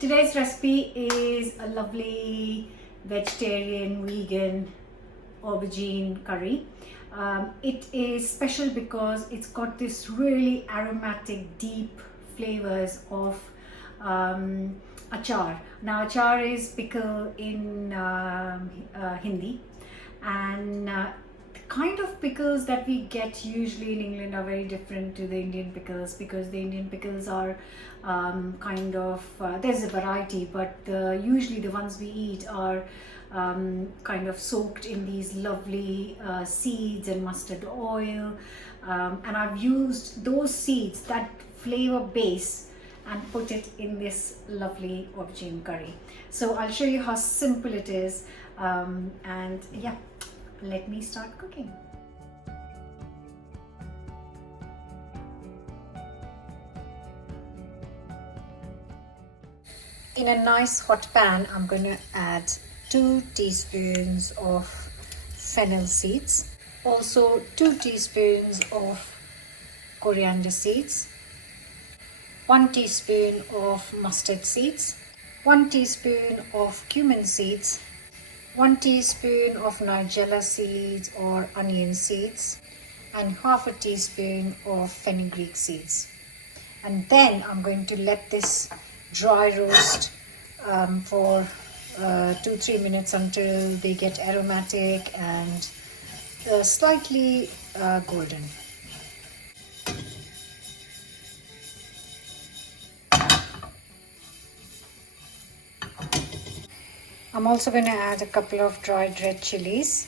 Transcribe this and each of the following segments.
Today's recipe is a lovely vegetarian, vegan aubergine curry. It is special because it's got this really aromatic, deep flavors of achar. Now, achar is pickle in Hindi, and the kind of pickles that we get usually in England are very different to the Indian pickles, because the Indian pickles are there's a variety, but usually the ones we eat are kind of soaked in these lovely seeds and mustard oil, and I've used those seeds, that flavor base, and put it in this lovely aubergine curry. So I'll show you how simple it is, and yeah, let me start cooking. In a nice hot pan, I'm going to add 2 teaspoons of fennel seeds, also 2 teaspoons of coriander seeds, 1 teaspoon of mustard seeds, 1 teaspoon of cumin seeds, 1 teaspoon of nigella seeds or onion seeds, and half a teaspoon of fenugreek seeds. And then I'm going to let this dry roast for 2-3 minutes until they get aromatic and slightly golden. I'm also going to add a couple of dried red chilies.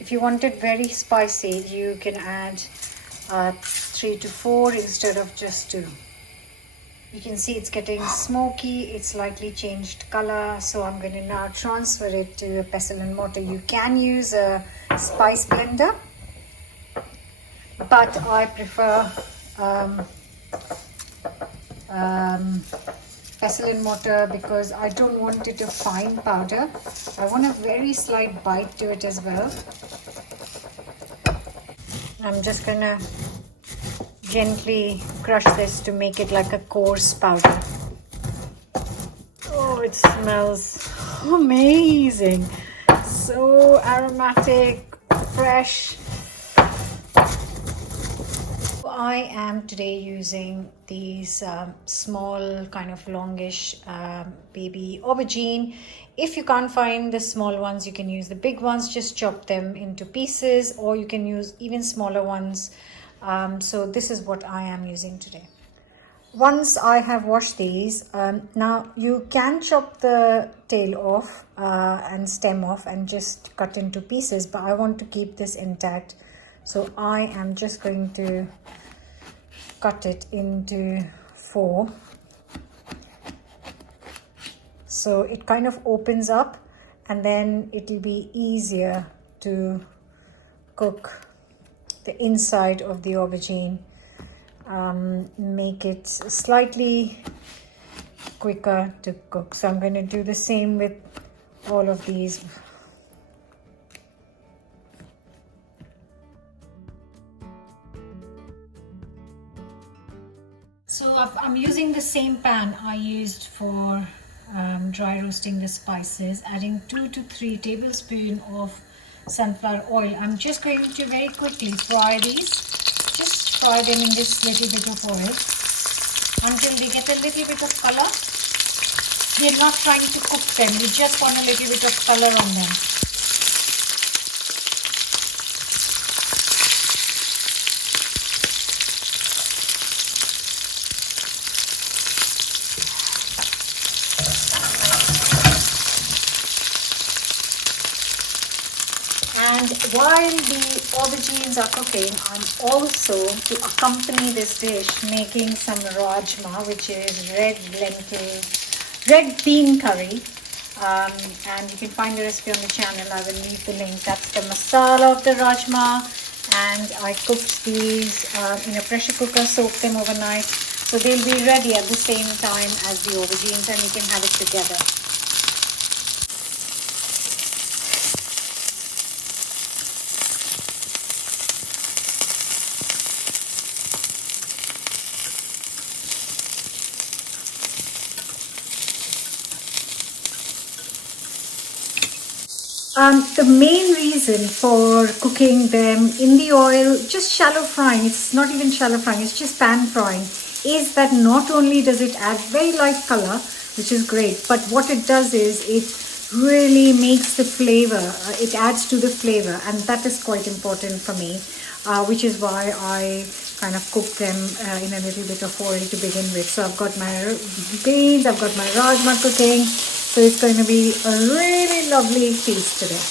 If you want it very spicy, you can add 3 to 4 instead of just 2. You can see it's getting smoky, it's slightly changed color, so I'm going to now transfer it to a pestle and mortar. You can use a spice blender, but I prefer pestle and mortar because I don't want it a fine powder. I want a very slight bite to it as well. I'm just going to gently crush this to make it like a coarse powder. Oh, it smells amazing, so aromatic, fresh. I am today using these small, kind of longish baby aubergine. If you can't find the small ones, you can use the big ones. Just chop them into pieces, or you can use even smaller ones. So this is what I am using today. Once I have washed these, now you can chop the tail off and stem off and just cut into pieces, but I want to keep this intact. So I am just going to cut it into 4. So it kind of opens up, and then it will be easier to cook the inside of the aubergine, make it slightly quicker to cook. So I'm going to do the same with all of these. So I'm using the same pan I used for dry roasting the spices, adding 2 to 3 tablespoons of sunflower oil. I'm just going to very quickly fry these. Just fry them in this little bit of oil until they get a little bit of color. We're not trying to cook them, we just want a little bit of color on them. And while the aubergines are cooking, I'm also, to accompany this dish, making some rajma, which is red bean curry. And you can find the recipe on the channel. I will leave the link. That's the masala of the rajma. And I cooked these in a pressure cooker, soaked them overnight. So they'll be ready at the same time as the aubergines, and we can have it together. The main reason for cooking them in the oil, just shallow frying, it's not even shallow frying, it's just pan frying, is that not only does it add very light color, which is great, but what it does is it really makes the flavor, it adds to the flavor, and that is quite important for me, which is why I kind of cook them in a little bit of oil to begin with. So I've got my beans, I've got my rajma cooking. So it's going to be a really lovely feast today.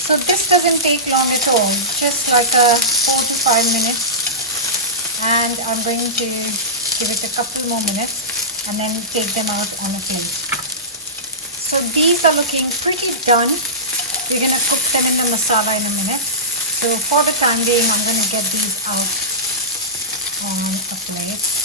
So this doesn't take long at all, just like 4 to 5 minutes. And I'm going to give it a couple more minutes and then take them out on a plate. So these are looking pretty done. We're going to cook them in the masala in a minute. So for the time being, I'm going to get these out on a plate.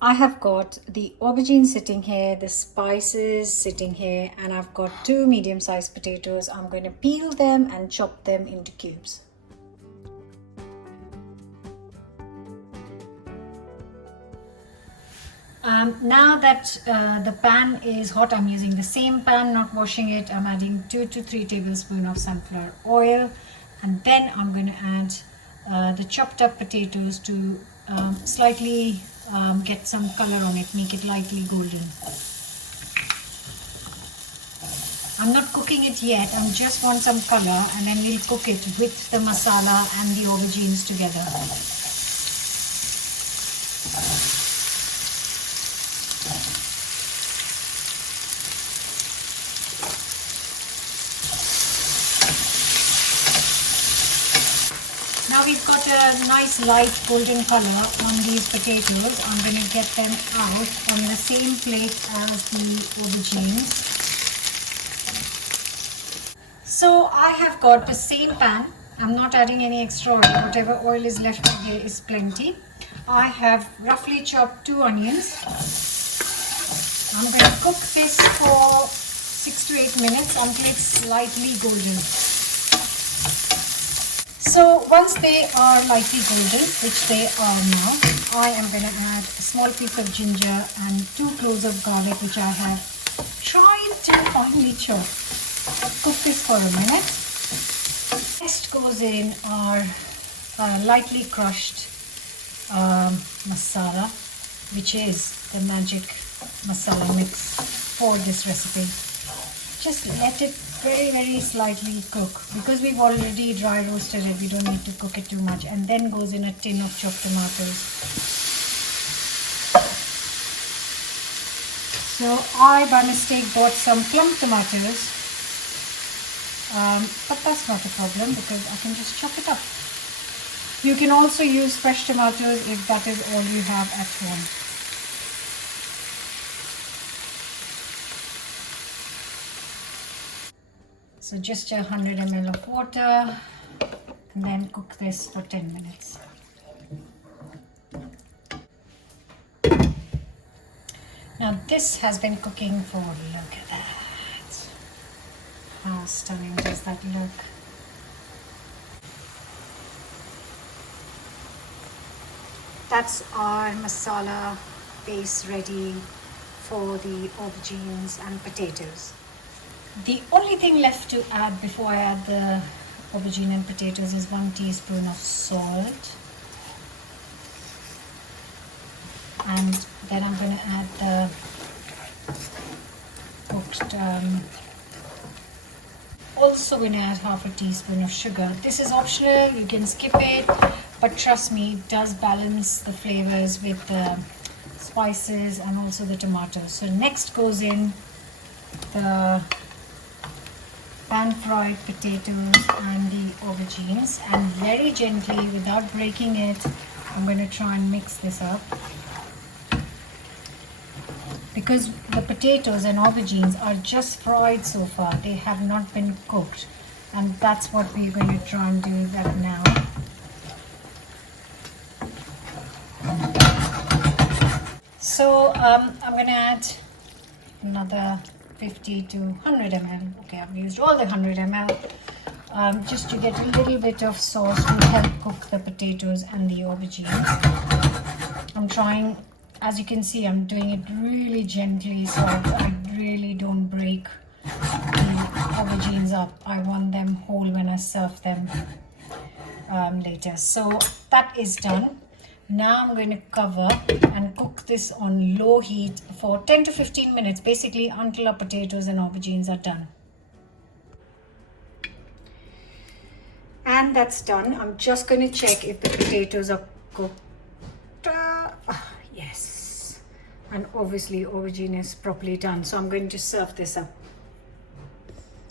I have got the aubergine sitting here, the spices sitting here, and I've got 2 medium-sized potatoes. I'm going to peel them and chop them into cubes. Now that the pan is hot, I'm using the same pan, not washing it. I'm adding 2 to 3 tablespoons of sunflower oil, and then I'm going to add the chopped up potatoes to slightly get some color on it, make it lightly golden. I'm not cooking it yet, I just want some color, and then we'll cook it with the masala and the aubergines together. Now we've got a nice light golden color on these potatoes. I'm going to get them out on the same plate as the aubergines. So I have got the same pan. I'm not adding any extra oil. Whatever oil is left here is plenty. I have roughly chopped 2 onions. I'm going to cook this for 6 to 8 minutes until it's slightly golden. So once they are lightly golden, which they are now, I am going to add a small piece of ginger and 2 cloves of garlic, which I have tried to finely chop. Cook this for a minute. Next goes in our lightly crushed masala, which is the magic masala mix for this recipe. Just let it very slightly cook, because we've already dry roasted it. We don't need to cook it too much. And then goes in a tin of chopped tomatoes. So I by mistake bought some plum tomatoes, but that's not a problem because I can just chop it up. You can also use fresh tomatoes if that is all you have at home. So just 100 ml of water, and then cook this for 10 minutes. Now this has been cooking for, look at that. How stunning does that look? That's our masala base ready for the aubergines and potatoes. The only thing left to add before I add the aubergine and potatoes is 1 teaspoon of salt. And then I'm going to add the cooked, also going to add half a teaspoon of sugar. This is optional, you can skip it, but trust me, it does balance the flavors with the spices and also the tomatoes. So next goes in the pan-fried potatoes and the aubergines, and very gently, without breaking it, I'm going to try and mix this up. Because the potatoes and aubergines are just fried so far, they have not been cooked, and that's what we're going to try and do that now. So I'm going to add another 50 to 100 ml. Okay, I've used all the 100 ml just to get a little bit of sauce to help cook the potatoes and the aubergines. I'm trying As you can see, I'm doing it really gently so I really don't break the aubergines up. I want them whole when I serve them later. So that is done. Now I'm going to cover and cook this on low heat for 10 to 15 minutes, basically until our potatoes and aubergines are done. And that's done. I'm just going to check if the potatoes are cooked. Yes. And obviously aubergine is properly done. So I'm going to serve this up.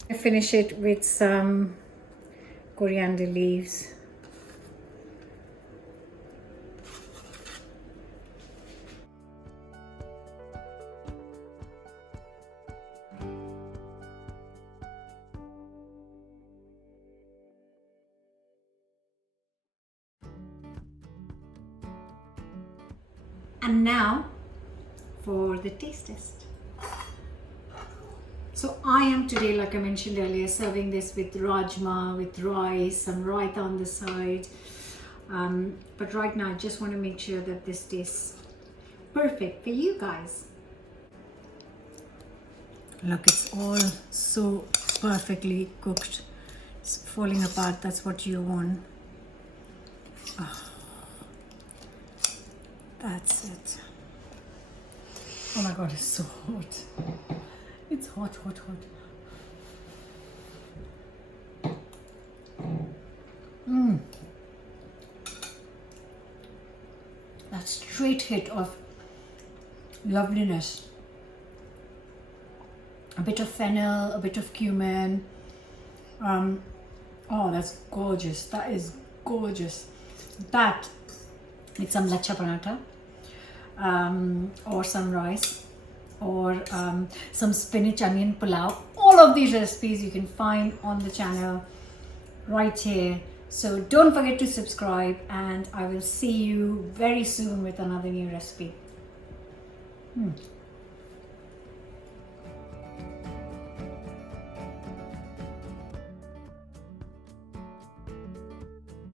I finish it with some coriander leaves. And now for the taste test. So I am today, like I mentioned earlier, serving this with rajma, with rice, some raita on the side. But right now I just want to make sure that this tastes perfect for you guys. Look, it's all so perfectly cooked. It's falling apart. That's what you want. Oh. That's it. Oh my god, it's so hot. It's hot, hot, hot. That straight hit of loveliness. A bit of fennel, a bit of cumin. Oh, that's gorgeous. That is gorgeous. That with some lachha paratha, or some rice, or some spinach onion pulao. All of these recipes you can find on the channel right here. So don't forget to subscribe, and I will see you very soon with another new recipe.